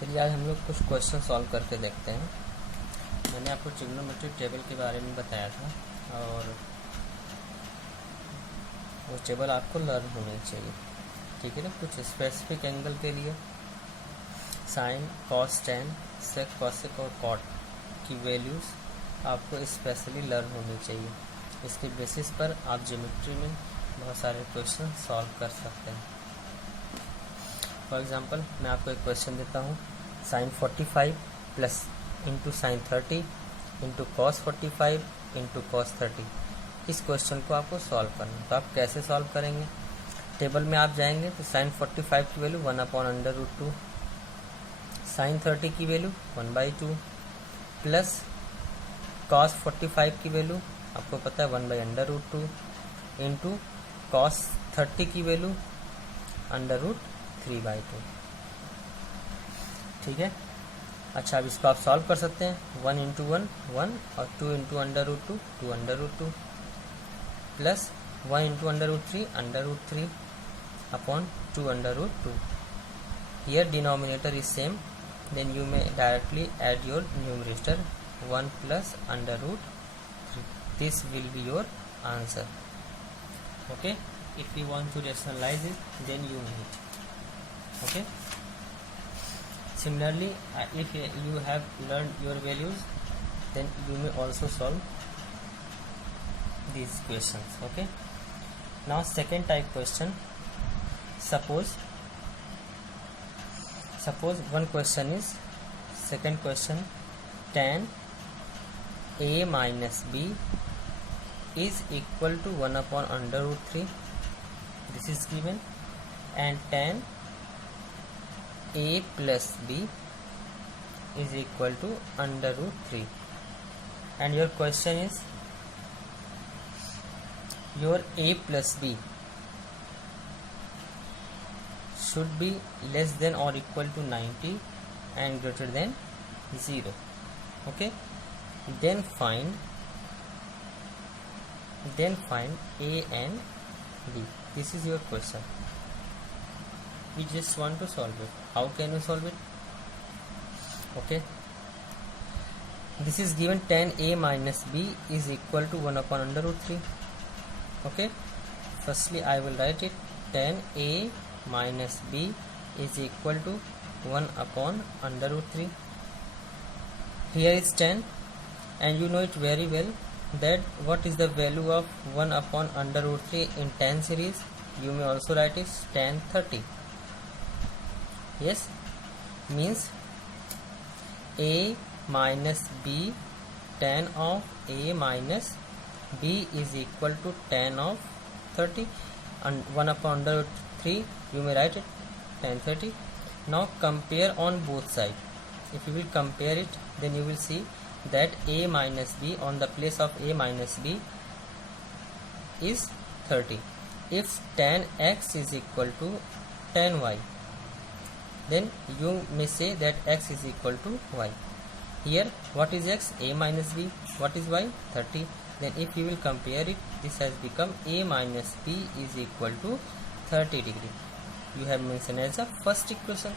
चलिए आज हम लोग कुछ क्वेश्चन सॉल्व करके देखते हैं। मैंने आपको ट्रिग्नोमेट्रिक टेबल के बारे में बताया था और वो टेबल आपको लर्न होनी चाहिए, ठीक है ना। कुछ स्पेसिफिक एंगल के लिए साइन, कॉस, टेन, सेक, कॉसेक और कॉट की वैल्यूज़ आपको स्पेशली लर्न होनी चाहिए। इसके बेसिस पर आप ज्योमेट्री में बहुत सारे क्वेश्चन सॉल्व कर सकते हैं। फॉर एग्जांपल मैं आपको एक क्वेश्चन देता हूँ, sine 45 plus into sine 30 into cos 45 into cos 30। इस क्वेश्चन को आपको सॉल्व करना है। तो आप कैसे सॉल्व करेंगे? टेबल में आप जाएंगे तो साइन 45 की वैल्यू 1/√2, साइन 30 की वैल्यू 1/2 प्लस कॉस 45 की वैल्यू आपको पता है 1/√2 इंटू कॉस 30 की वैल्यू √3/2, ठीक है। अच्छा, अब इसको आप सॉल्व कर सकते हैं। 1 इंटू 1 1 और 2 into √2 2/√2 plus 1 into √3 upon 2/√2। Here denominator is same, then you may directly add your numerator 1 plus √3. This will be your answer. Okay, if you want to rationalize it, then you need. Okay, similarly if you have learned your values, then you may also solve these questions. Okay, now second type question. Suppose one question is, second question, tan a minus b is equal to 1/√3. This is given, and tan a plus b is equal to √3. And your question is, your a plus b should be less than or equal to 90 and greater than 0. Okay, then find a and b. This is your question. We just want to solve it. How can you solve it? Okay, this is given, tan a minus b is equal to 1/√3. Okay, firstly I will write it. Tan a minus b is equal to 1/√3. Here is 10, and you know it very well that what is the value of 1/√3 in tan series. You may also write it tan 30. Yes, means a minus b, tan of a minus b is equal to tan of 30, and 1/√3 you may write it tan 30. Now compare on both sides. If you will compare it, then you will see that a minus b on the place of a minus b is 30. If tan x is equal to tan y, then you may say that x is equal to y. Here what is x? A minus b. What is y? 30. Then if you will compare it, this has become a minus b is equal to 30 degree. You have mentioned as a first equation.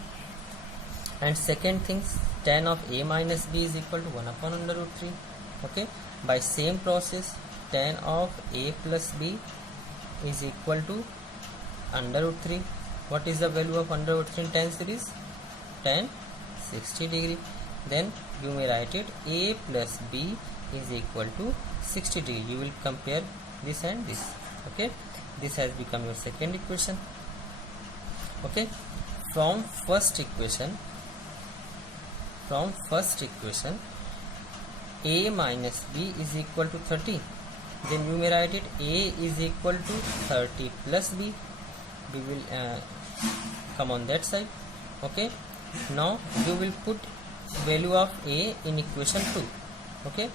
And second thing, tan of a minus b is equal to 1/√3. Okay, by same process, tan of a plus b is equal to √3. What is the value of √3 in tan series? Tan 60 degree. Then you may write it a plus b is equal to 60 degree. You will compare this and this. Okay, this has become your second equation. Okay, from first equation a minus b is equal to 30. Then you may write it a is equal to 30 plus b. We will come on that side. Okay, now you will put value of a in equation 2. Okay,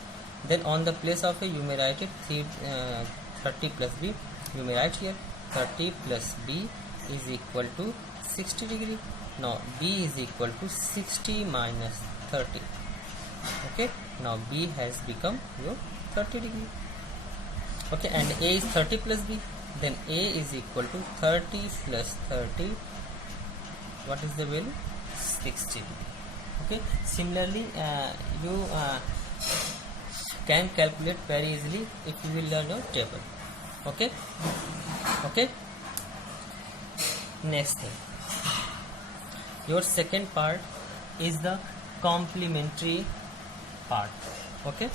then on the place of a you may write it 30 plus b. You may write here 30 plus b is equal to 60 degree. Now b is equal to 60 minus 30. Okay, now b has become your 30 degree. Okay, and a is 30 plus b, then a is equal to 30 plus 30. What is the value? 60 degree. Okay, similarly you can calculate very easily if you will learn your table. Okay. Next thing, your second part is the complementary part. Okay,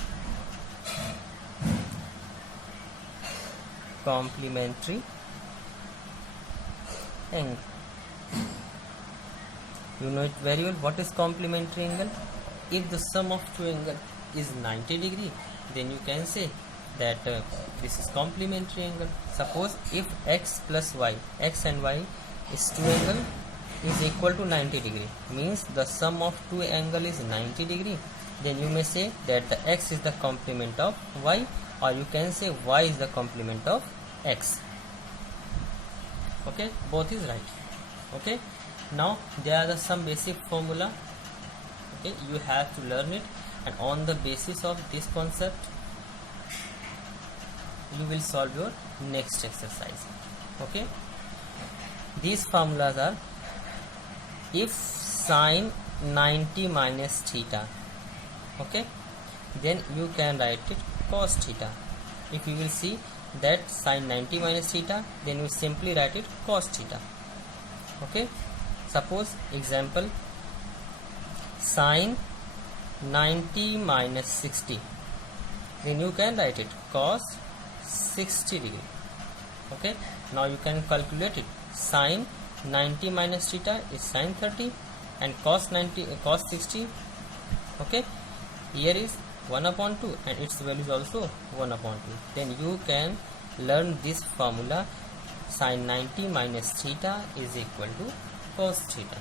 complementary angle. You know it very well. What is complementary angle? If the sum of two angles is 90 degree, then you can say that this is complementary angle. Suppose if x plus y, x and y is two angle is equal to 90 degree, means the sum of two angle is 90 degree, then you may say that the x is the complement of y, or you can say y is the complement of x. Okay, both is right. Okay, now there are some basic formula. Okay, you have to learn it, and on the basis of this concept you will solve your next exercise. Okay, these formulas are: if sine 90 minus theta, okay, then you can write it cos theta. If you will see that sine 90 minus theta, then you simply write it cos theta. Okay, suppose example sine 90 minus 60, then you can write it cos 60 degree. Okay, now you can calculate it. Sine 90 minus theta is sine 30, and cos 60. Okay, here is 1 upon 2 and its value is also 1 upon 2. Then you can learn this formula: sine 90 minus theta is equal to cos theta.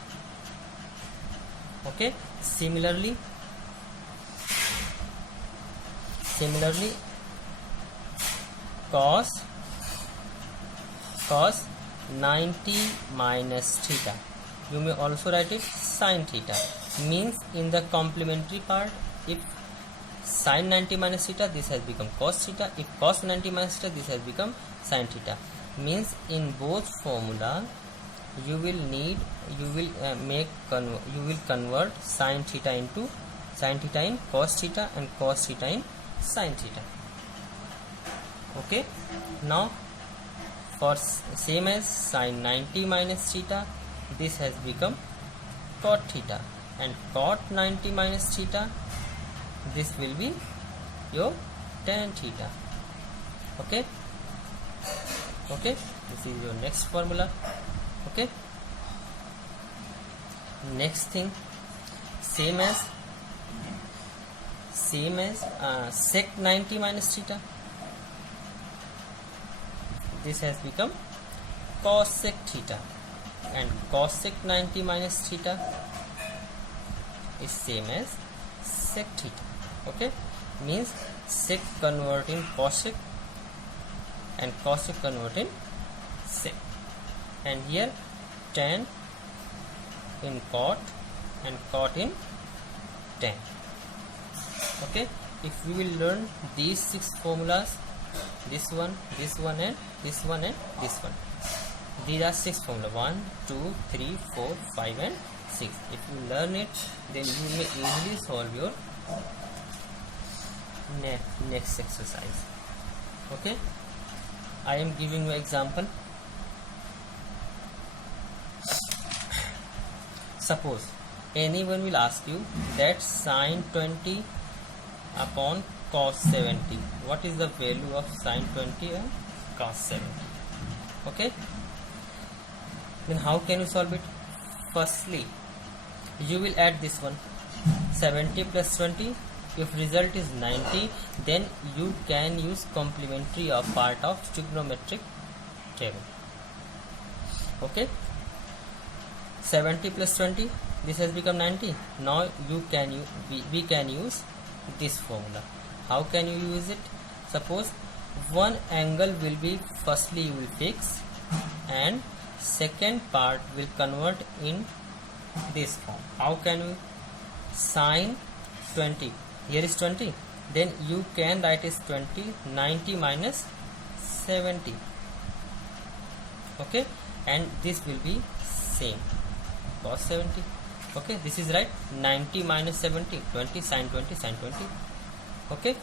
Okay, similarly cos 90 minus theta, you may also write it sin theta. Means in the complementary part, if sin 90 minus theta, this has become cos theta. If cos 90 minus theta, this has become sin theta. Means in both formula you will convert sin theta in cos theta and cos theta in sin theta. Okay, now for same as sin 90 minus theta, this has become cot theta, and cot 90 minus theta, this will be your tan theta. Okay, this is your next formula. Okay, next thing, same as sec 90 minus theta, this has become cos sec theta, and cos sec 90 minus theta is same as sec theta. Okay, means sec converting cosec and cosec converting sec, and here tan in cot and cot in tan. Okay, if we will learn these 6 formulas, this one and this one and this one, these are 6 formulas: 1, 2, 3, 4, 5 and 6. If you learn it, then you may easily solve your next exercise. Okay, I am giving you example. Suppose anyone will ask you that sine 20 upon cos 70, what is the value of sine 20 and cos 70? Okay, then how can you solve it? Firstly, you will add this one, 70 plus 20. If result is 90, then you can use complementary or part of trigonometric table. Okay, 70 plus 20, this has become 90. Now we can use this formula. How can you use it? Suppose one angle will be, firstly you will fix, and second part will convert in this form. How can you? Sine 20, here is 20, then you can write is 90 minus 70. Okay, and this will be same cos 70. Okay, this is right. 90 minus 70, 20, sine 20, sine 20. Okay,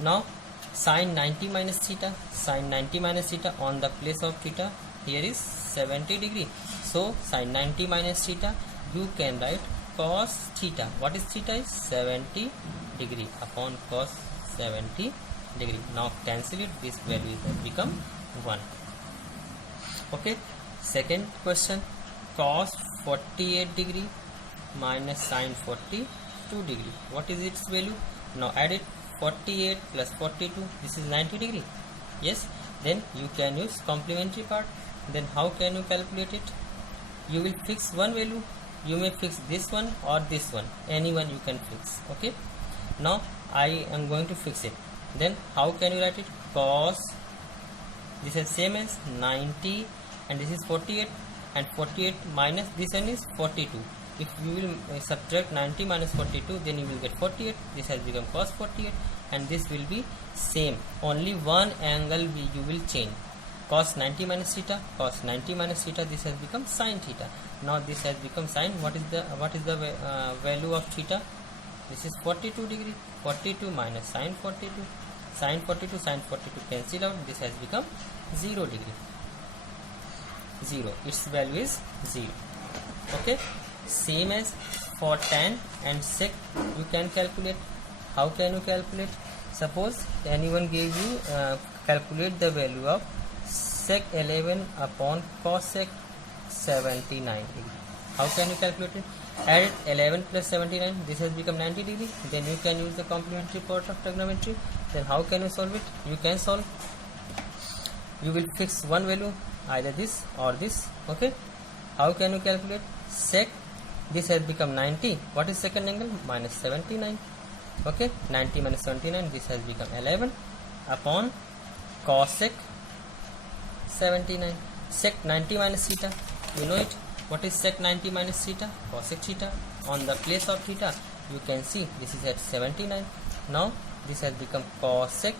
now sine 90 minus theta, sine 90 minus theta, on the place of theta here is 70 degree. So sine 90 minus theta, you can write cos theta. What is theta? Is 70 degree upon cos 70 degree. Now cancel it, this value will become 1. Okay, second question, cos 48 degree minus sine 42 degree. What is its value? Now add it, 48 plus 42, this is 90 degree. Yes, then you can use complementary part. Then how can you calculate it? You will fix one value. You may fix this one or this one, any one you can fix. Okay, now I am going to fix it. Then how can you write it? Cos, this is same as 90 and this is 48, and 48 minus this one is 42. If you will subtract 90 minus 42, then you will get 48. This has become cos 48, and this will be same, only one angle you will change. Cos 90 minus theta, cos 90 minus theta, this has become sin theta. Now this has become sine. What is the value of theta? This is 42 degree. 42 minus sine 42, sine 42, sine 42 cancel out. This has become 0 degree. 0. Its value is 0. Okay. Same as for tan and sec, you can calculate. How can you calculate? Suppose anyone gave you calculate the value of sec 11 upon cos sec 79 degree. How can you calculate it? Add 11 plus 79, this has become 90 degree. Then you can use the complementary part of trigonometry. Then how can you solve it? You can solve. You will fix one value, either this or this. Okay, how can you calculate? Sec, this has become 90. What is second angle? Minus 79. Okay, 90 minus 79, this has become 11 upon cos sec 79. Sec 90 minus theta, you know it. What is sec 90 minus theta? Cosec theta. On the place of theta, you can see this is at 79. Now this has become cosec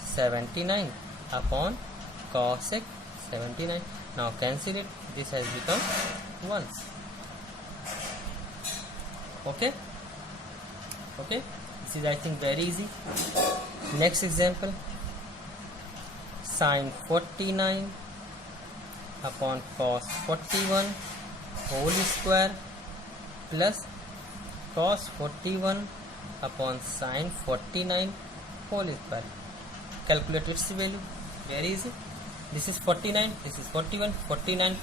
79 upon cosec 79. Now cancel it. This has become 1. Okay. Okay. This is, I think, very easy. Next example. Sine 49 upon cos 41 whole square plus cos 41 upon sine 49 whole square. Calculate its value. Very easy. This is 49, this is 41, 49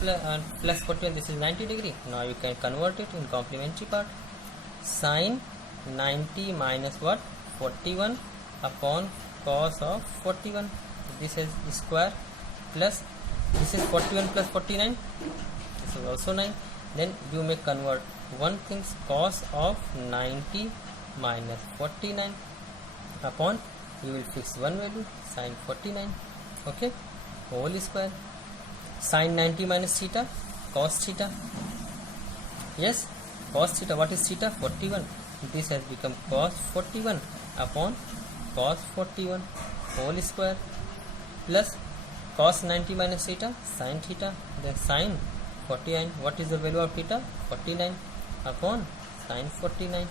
plus 41, this is 90 degree. Now you can convert it in complementary part. Sine 90 minus what? 41 upon cos of 41. This is square plus this is 41 plus 49. This is also 9. Then you may convert one thing, cos of 90 minus 49 upon, you will fix one value, sine 49. Okay, whole square. Sine 90 minus theta, cos theta. Yes, cos theta. What is theta? 41. This has become cos 41 upon cos 41 whole square plus cos 90 minus theta, sin theta. Then sine 49. What is the value of theta? 49 upon sine 49.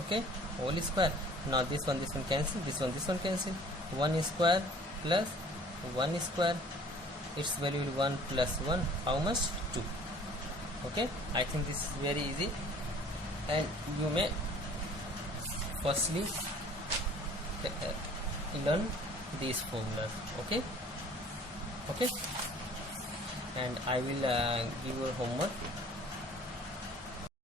Okay, whole square. Now this one cancel, this one cancel. 1 square plus 1 square, its value will 1 plus 1, how much? 2. Okay, I think this is very easy, and you may firstly learn these formulas. Okay, okay, and I will give you homework.